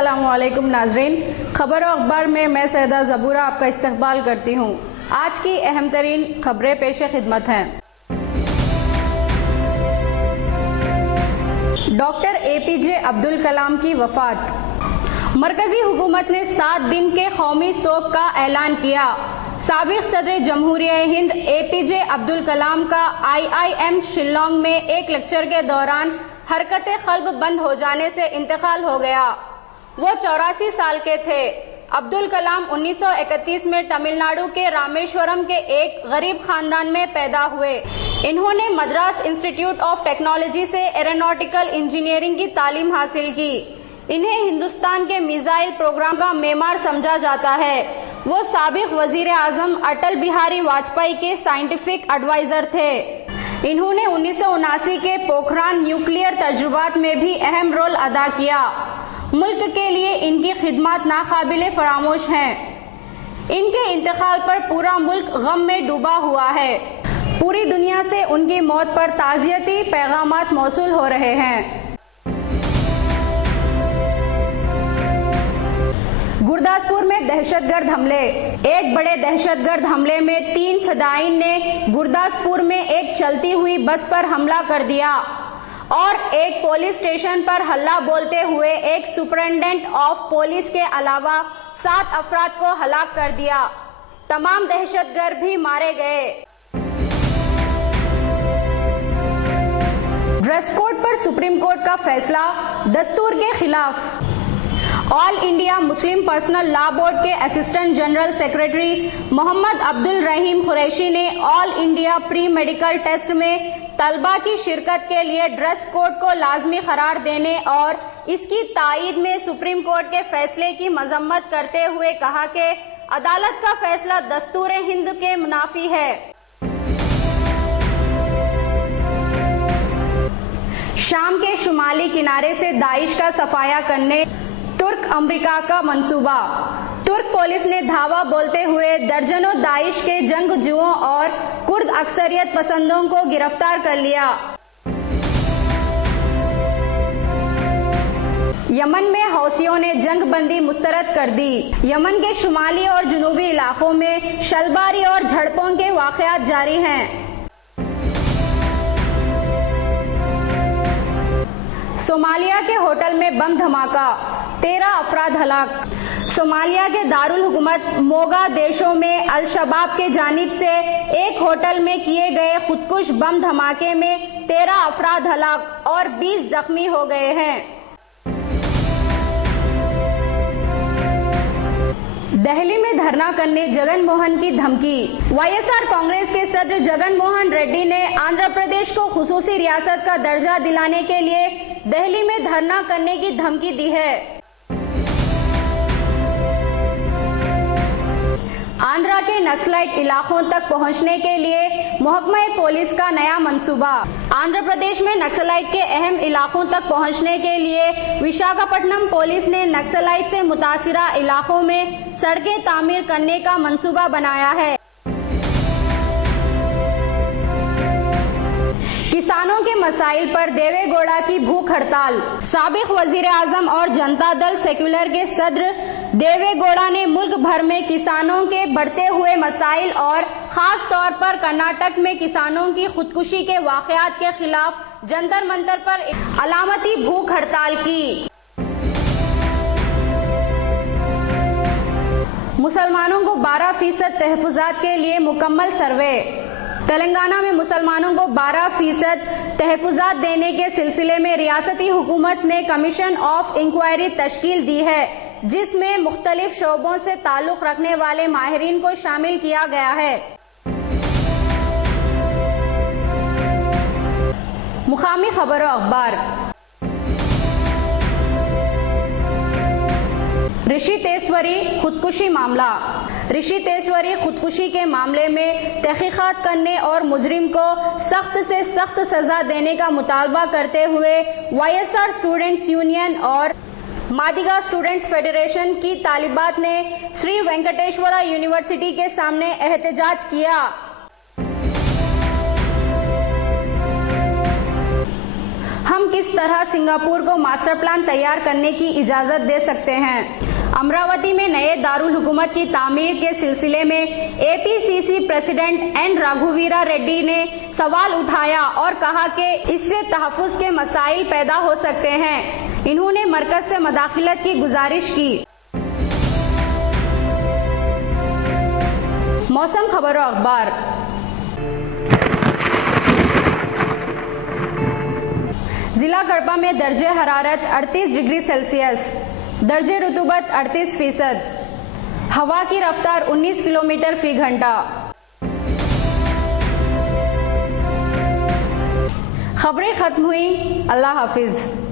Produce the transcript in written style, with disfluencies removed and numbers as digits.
अस्सलामुअलैकुम नाजरीन, खबर और अखबार में मैं सैदा ज़बूरा आपका इस्तकबाल करती हूँ। आज की अहम तरीन खबरें पेश खिदमत हैं। डॉक्टर APJ अब्दुल कलाम की वफात। मरकजी हुकूमत ने 7 दिन के कौमी शोक का ऐलान किया। साबिक सदर जमहूरिया हिंद APJ अब्दुल कलाम का IIM शिल्लोंग में एक लेक्चर के दौरान हरकत क़ल्ब बंद हो जाने से इंतकाल हो गया। वो 84 साल के थे। अब्दुल कलाम 1931 में तमिलनाडु के रामेश्वरम के एक गरीब खानदान में पैदा हुए। इन्होंने मद्रास इंस्टीट्यूट ऑफ टेक्नोलॉजी से एरोनॉटिकल इंजीनियरिंग की तालीम हासिल की। इन्हें हिंदुस्तान के मिसाइल प्रोग्राम का मेमार समझा जाता है। वो साबिक वजीर आजम अटल बिहारी वाजपेयी के साइंटिफिक एडवाइजर थे। इन्होंने 1979 के पोखरान न्यूक्लियर तजुर्बात में भी अहम रोल अदा किया। मुल्क के लिए इनकी खिदमत नाकाबिले फरामोश हैं। इनके इंतकाल पर पूरा मुल्क गम में डूबा हुआ है। पूरी दुनिया से उनकी मौत पर ताज़ियती पैगामात मौसूल हो रहे हैं। गुरदासपुर में दहशतगर्द हमले। एक बड़े दहशतगर्द हमले में 3 फिदायीन ने गुरदासपुर में एक चलती हुई बस पर हमला कर दिया और एक पुलिस स्टेशन पर हल्ला बोलते हुए एक सुपरिटेंडेंट ऑफ पुलिस के अलावा 7 अफराद को हलाक कर दिया। तमाम दहशतगर्द भी मारे गए। ड्रेस कोड पर सुप्रीम कोर्ट का फैसला दस्तूर के खिलाफ। All India Muslim personal law board के assistant general secretary Mohammed Abdul Rahim Qureshi ने all India pre medical test में तलबा की शिरकत के लिए ड्रेस कोड को लाजमी करार देने और इसकी तायीद में सुप्रीम कोर्ट के फैसले की मजम्मत करते हुए कहा कि अदालत का फैसला दस्तूर हिंद के मुनाफी है। शाम के शुमाली किनारे से दाइश का सफाया करने तुर्क अमेरिका का मंसूबा। तुर्क पुलिस ने धावा बोलते हुए दर्जनों दाइश के जंगजुओं और कुर्द अक्सरियत पसंदों को गिरफ्तार कर लिया। यमन में हौसियों ने जंगबंदी मुस्तरद कर दी। यमन के शुमाली और जुनूबी इलाकों में शलबारी और झड़पों के वाक़यात जारी हैं। सोमालिया के होटल में बम धमाका, 13 अफराद हलाक। सोमालिया के दारुल हुकूमत मोगादिशु में अल शबाब के जानिब से एक होटल में किए गए खुदकुश बम धमाके में 13 अफराद हलाक और 20 जख्मी हो गए हैं। दिल्ली में धरना करने जगन मोहन की धमकी। YSR कांग्रेस के सदर जगन मोहन रेड्डी ने आंध्र प्रदेश को खुसूसी रियासत का दर्जा दिलाने के लिए दिल्ली में धरना करने की धमकी दी है। आंध्रा के नक्सलाइट इलाकों तक पहुंचने के लिए महकमा पुलिस का नया मंसूबा। आंध्र प्रदेश में नक्सलाइट के अहम इलाकों तक पहुंचने के लिए विशाखापट्टनम पुलिस ने नक्सलाइट से मुतासिरा इलाकों में सड़कें तामीर करने का मंसूबा बनाया है। किसानों के मसाइल पर देवेगौड़ा की भूख हड़ताल। साबिक वजीर आजम और जनता दल सेक्युलर के सदर देवेगौड़ा ने मुल्क भर में किसानों के बढ़ते हुए मसाइल और खास तौर पर कर्नाटक में किसानों की खुदकुशी के वाकयात के खिलाफ जंतर मंतर पर अलामती भूख हड़ताल की। मुसलमानों को 12% तहफुजात के लिए मुकम्मल सर्वे। तेलंगाना में मुसलमानों को 12% तहफुजात देने के सिलसिले में रियासती हुकूमत ने कमीशन ऑफ इंक्वायरी तश्कील दी है, जिसमें मुख्तलिफ शोबों से ताल्लुक रखने वाले माहिरीन को शामिल किया गया है। मुकामी खबर और अखबार। ऋषि तेश्वरी खुदकुशी मामला। ऋषि तेश्वरी खुदकुशी के मामले में तहकीकात करने और मुजरिम को सख्त से सख्त सजा देने का मुतालबा करते हुए YSR स्टूडेंट्स यूनियन और मादिगा स्टूडेंट्स फेडरेशन की तालिबात ने श्री वेंकटेश्वरा यूनिवर्सिटी के सामने एहतजाज किया। हम किस तरह सिंगापुर को मास्टर प्लान तैयार करने की इजाजत दे सकते हैं। अमरावती में नए दारुल हुकूमत की तामीर के सिलसिले में एपीसीसी प्रेसिडेंट एन रघुवीरा रेड्डी ने सवाल उठाया और कहा कि इससे तहफ़्फ़ुज़ के मसाइल पैदा हो सकते हैं। इन्होंने मरकज से मदाखिलत की गुजारिश की। मौसम खबरों अखबार। जिला कड़पा में दर्जे हरारत 38 डिग्री सेल्सियस, दर्जे रुतूबत 38%, हवा की रफ्तार 19 किलोमीटर फी घंटा। खबरें खत्म हुई। अल्लाह हाफिज।